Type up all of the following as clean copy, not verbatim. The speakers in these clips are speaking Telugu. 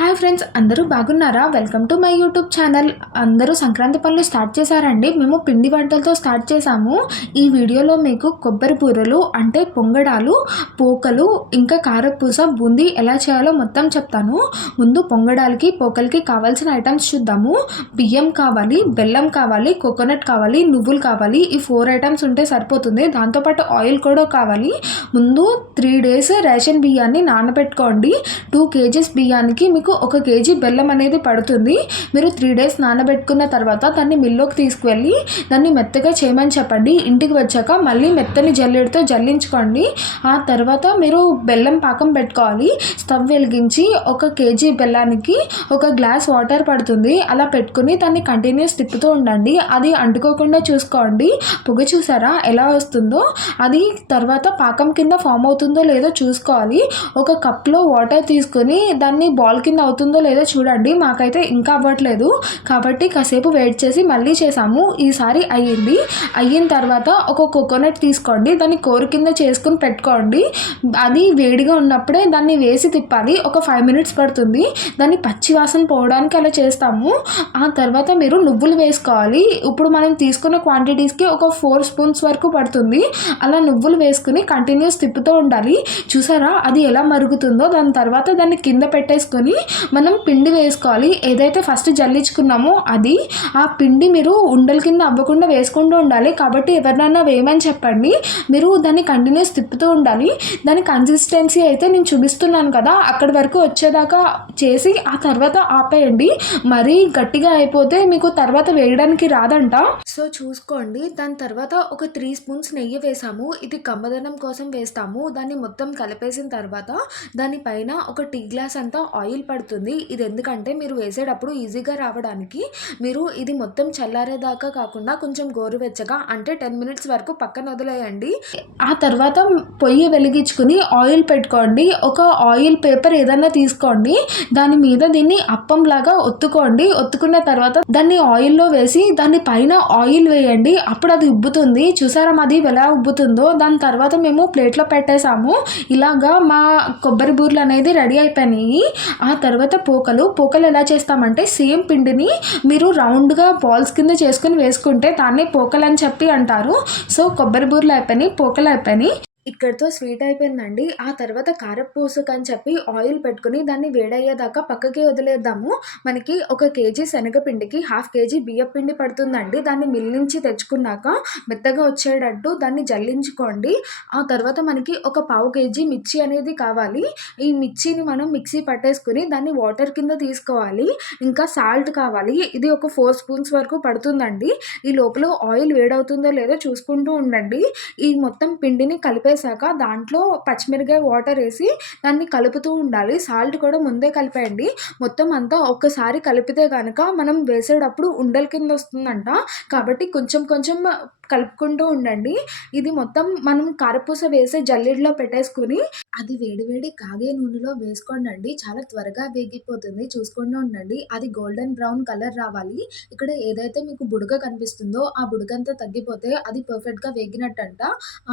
హాయ్ ఫ్రెండ్స్, అందరూ బాగున్నారా? Welcome to my YouTube channel. అందరూ సంక్రాంతి పనులు స్టార్ట్ చేశారండి. మేము పిండి వంటలతో స్టార్ట్ చేశాము. ఈ వీడియోలో మీకు కొబ్బరి బూరెలు అంటే పొంగడాలు, పోకలు, ఇంకా కారపూస, బూందీ ఎలా చేయాలో మొత్తం చెప్తాను. ముందు పొంగడాలకి, పోకలకి కావాల్సిన ఐటమ్స్ చూద్దాము. బియ్యం కావాలి, బెల్లం కావాలి, కోకోనట్ కావాలి, నువ్వులు కావాలి. ఈ 4 ఐటమ్స్ ఉంటే సరిపోతుంది. దాంతోపాటు ఆయిల్ కూడా కావాలి. ముందు 3 days రేషన్ బియ్యాన్ని నానబెట్టుకోండి. 2 kgs బియ్యానికి మీకు 1 kg బెల్లం అనేది పడుతుంది. మీరు 3 days నానబెట్టుకున్న తర్వాత దాన్ని మిల్లుకి తీసుకువెళ్ళి దాన్ని మెత్తగా చేయమని చెప్పండి. ఇంటికి వచ్చాక మళ్ళీ మెత్తని జల్లెడతో జల్లించుకోండి. ఆ తర్వాత మీరు బెల్లం పాకం పెట్టుకోవాలి. స్టవ్ వెలిగించి 1 kg బెల్లానికి 1 గ్లాస్ వాటర్ పడుతుంది. అలా పెట్టుకుని దాన్ని కంటిన్యూస్ తిప్పుతూ ఉండండి. అది అంటుకోకుండా చూసుకోండి. పొగ చూసారా ఎలా వస్తుందో? అది తర్వాత పాకం కింద ఫామ్ అవుతుందో లేదో చూసుకోవాలి. ఒక కప్లో వాటర్ తీసుకొని దాన్ని బాల్ కింద అవుతుందో లేదో చూడండి. మాకైతే ఇంకా అవ్వట్లేదు కాబట్టి కాసేపు వెయిట్ చేసి మళ్ళీ చేసాము. ఈసారి అయ్యింది. అయిన తర్వాత ఒక కోకోనట్ తీసుకోండి. దాన్ని కోరు కింద చేసుకుని పెట్టుకోండి. అది వేడిగా ఉన్నప్పుడే దాన్ని వేసి తిప్పాలి. ఒక 5 minutes పడుతుంది. దాన్ని పచ్చి వాసన పోవడానికి అలా చేస్తాము. ఆ తర్వాత మీరు నువ్వులు వేసుకోవాలి. ఇప్పుడు మనం తీసుకున్న క్వాంటిటీస్కి ఒక 4 spoons వరకు పడుతుంది. అలా నువ్వులు వేసుకుని కంటిన్యూస్ తిప్పుతూ ఉండాలి. చూసారా అది ఎలా మరుగుతుందో? దాని తర్వాత దాన్ని కింద పెట్టేసుకొని మనం పిండి వేసుకోవాలి. ఏదైతే ఫస్ట్ జల్లించుకున్నామో అది ఆ పిండి మీరు ఉండల కింద అవ్వకుండా వేసుకుంటూ ఉండాలి. కాబట్టి ఎవరినైనా వేయమని చెప్పండి. మీరు దాన్ని కంటిన్యూస్ తిప్పుతూ ఉండాలి. దాని కన్సిస్టెన్సీ అయితే నేను చూపిస్తున్నాను కదా, అక్కడి వరకు వచ్చేదాకా చేసి ఆ తర్వాత ఆపేయండి. మరీ గట్టిగా అయిపోతే మీకు తర్వాత వేయడానికి రాదంట. సో చూసుకోండి. దాని తర్వాత ఒక 3 spoons నెయ్యి వేసాము. ఇది కమ్మదనం కోసం వేస్తాము. దాన్ని మొత్తం కలిపేసిన తర్వాత దానిపైన ఒక టీ గ్లాస్ అంతా ఆయిల్ పడుతుంది. ఇది ఎందుకంటే మీరు వేసేటప్పుడు ఈజీగా రావడానికి. మీరు ఇది మొత్తం చల్లారేదాకా కాకుండా కొంచెం గోరువెచ్చగా అంటే 10 minutes వరకు పక్కన వదిలేయండి. ఆ తర్వాత పొయ్యి వెలిగించుకుని ఆయిల్ పెట్టుకోండి. ఒక ఆయిల్ పేపర్ ఏదైనా తీసుకోండి. దాని మీద దీన్ని అప్పం లాగా ఒత్తుకోండి. ఒత్తుకున్న తర్వాత దాన్ని ఆయిల్లో వేసి దాని పైన ఆయిల్ వేయండి. అప్పుడు అది ఉబ్బుతుంది. చూసారా అది ఎలా ఉబ్బుతుందో? దాని తర్వాత మేము ప్లేట్లో పెట్టేసాము. ఇలాగా మా కొబ్బరి బూరెలు అనేది రెడీ అయిపోయినాయి. ఆ తర్వాత పోకలు ఎలా చేస్తామంటే సేమ్ పిండిని మీరు రౌండ్గా బాల్స్ కింద చేసుకుని వేసుకుంటే దాన్ని పోకలు అని చెప్పి అంటారు. సో కొబ్బరి బూరెలు అయిపోయినాయి, పోకలు అయిపోయినాయి. ఇక్కడితో స్వీట్ అయిపోయిందండి. ఆ తర్వాత కారపూసకు అని చెప్పి ఆయిల్ పెట్టుకుని దాన్ని వేడయ్యేదాకా పక్కకి వదిలేద్దాము. మనకి 1 kg శనగపిండికి 1/2 kg బియ్యం పిండి పడుతుందండి. దాన్ని మిల్ నుంచి తెచ్చుకున్నాక మెత్తగా వచ్చేటట్టు దాన్ని జల్లించుకోండి. ఆ తర్వాత మనకి ఒక 1/4 kg మిర్చి అనేది కావాలి. ఈ మిర్చిని మనం మిక్సీ పట్టేసుకుని దాన్ని వాటర్ కింద తీసుకోవాలి. ఇంకా సాల్ట్ కావాలి. ఇది ఒక 4 spoons వరకు పడుతుందండి. ఈ లోపల ఆయిల్ వేడవుతుందో లేదో చూసుకుంటూ ఉండండి. ఈ మొత్తం పిండిని కలిపేసాక దాంట్లో పచ్చిమిరకాయ వాటర్ వేసి దాన్ని కలుపుతూ ఉండాలి. సాల్ట్ కూడా ముందే కలిపేయండి. మొత్తం అంతా ఒక్కసారి కలిపితే కనుక మనం వేసేటప్పుడు ఉండల కింద వస్తుందంట. కాబట్టి కొంచెం కొంచెం కలుపుకుంటూ ఉండండి. ఇది మొత్తం మనం కారపూస వేసే జల్లెడలో పెట్టేసుకుని అది వేడి కాగే నూనెలో వేసుకోండి. చాలా త్వరగా వేగిపోతుంది. చూసుకుంటూ ఉండండి. అది గోల్డెన్ బ్రౌన్ కలర్ రావాలి. ఇక్కడ ఏదైతే మీకు బుడగ కనిపిస్తుందో ఆ బుడగంతా తగ్గిపోతే అది పర్ఫెక్ట్గా వేగినట్టంట.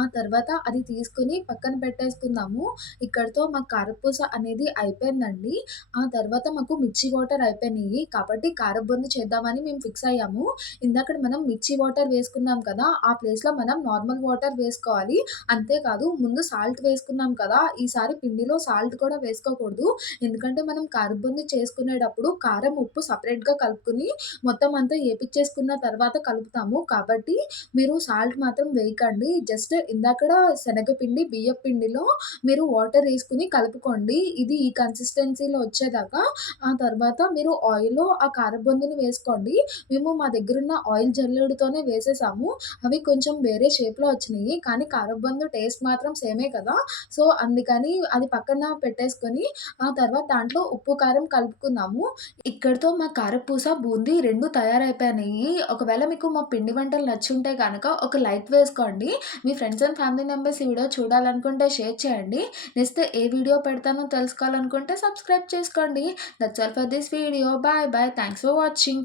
ఆ తర్వాత అది తీసుకుని పక్కన పెట్టేసుకుందాము. ఇక్కడితో మా కారపూస అనేది అయిపోయిందండి. ఆ తర్వాత మాకు మిర్చి వాటర్ అయిపోయినాయి. కాబట్టి కారబూందీ చేద్దామని మేము ఫిక్స్ అయ్యాము. ఇందాక మనం మిర్చి వాటర్ వేసుకున్నాం కదా, ఆ ప్లేస్లో మనం నార్మల్ వాటర్ వేసుకోవాలి. అంతేకాదు ముందు సాల్ట్ వేసుకున్నాం కదా, ఈసారి పిండిలో సాల్ట్ కూడా వేసుకోకూడదు. ఎందుకంటే మనం కారబూందీ చేసుకునేటప్పుడు కారం, ఉప్పు సపరేట్గా కలుపుకుని మొత్తం అంతా ఏపిచ్చేసుకున్న తర్వాత కలుపుతాము. కాబట్టి మీరు సాల్ట్ మాత్రం వేయకండి. జస్ట్ ఇందాకడ శనగపిండి, బియ్యం పిండిలో మీరు వాటర్ వేసుకుని కలుపుకోండి. ఇది ఈ కన్సిస్టెన్సీలో వచ్చేదాకా. ఆ తర్వాత మీరు ఆయిల్లో ఆ కారబూందీని వేసుకోండి. మేము మా దగ్గరున్న ఆయిల్ జల్లెడతోనే వేసేసాము. అవి కొంచెం వేరే షేప్‌లో వచ్చినాయి. కానీ కారబూందీ టేస్ట్ మాత్రం సేమే కదా! సో, అందుకని అది పక్కన పెట్టేసుకొని ఆ తర్వాత దాంట్లో ఉప్పు, కారం కలుపుకున్నాము. ఇక్కడితో మా కారపూస, బూందీ 2 తయారైపోయినాయి. ఒకవేళ మీకు మా పిండి వంటలు నచ్చుంటే గనక ఒక లైక్ వేసుకోండి. మీ ఫ్రెండ్స్ అండ్ ఫ్యామిలీ మెంబర్స్ ఈ వీడియో చూడాలనుకుంటే షేర్ చేయండి. నెక్స్ట్ ఏ వీడియో పెడతానో తెలుసుకోవాలనుకుంటే సబ్స్క్రైబ్ చేసుకోండి. That's all for this video. Bye. Thanks for watching.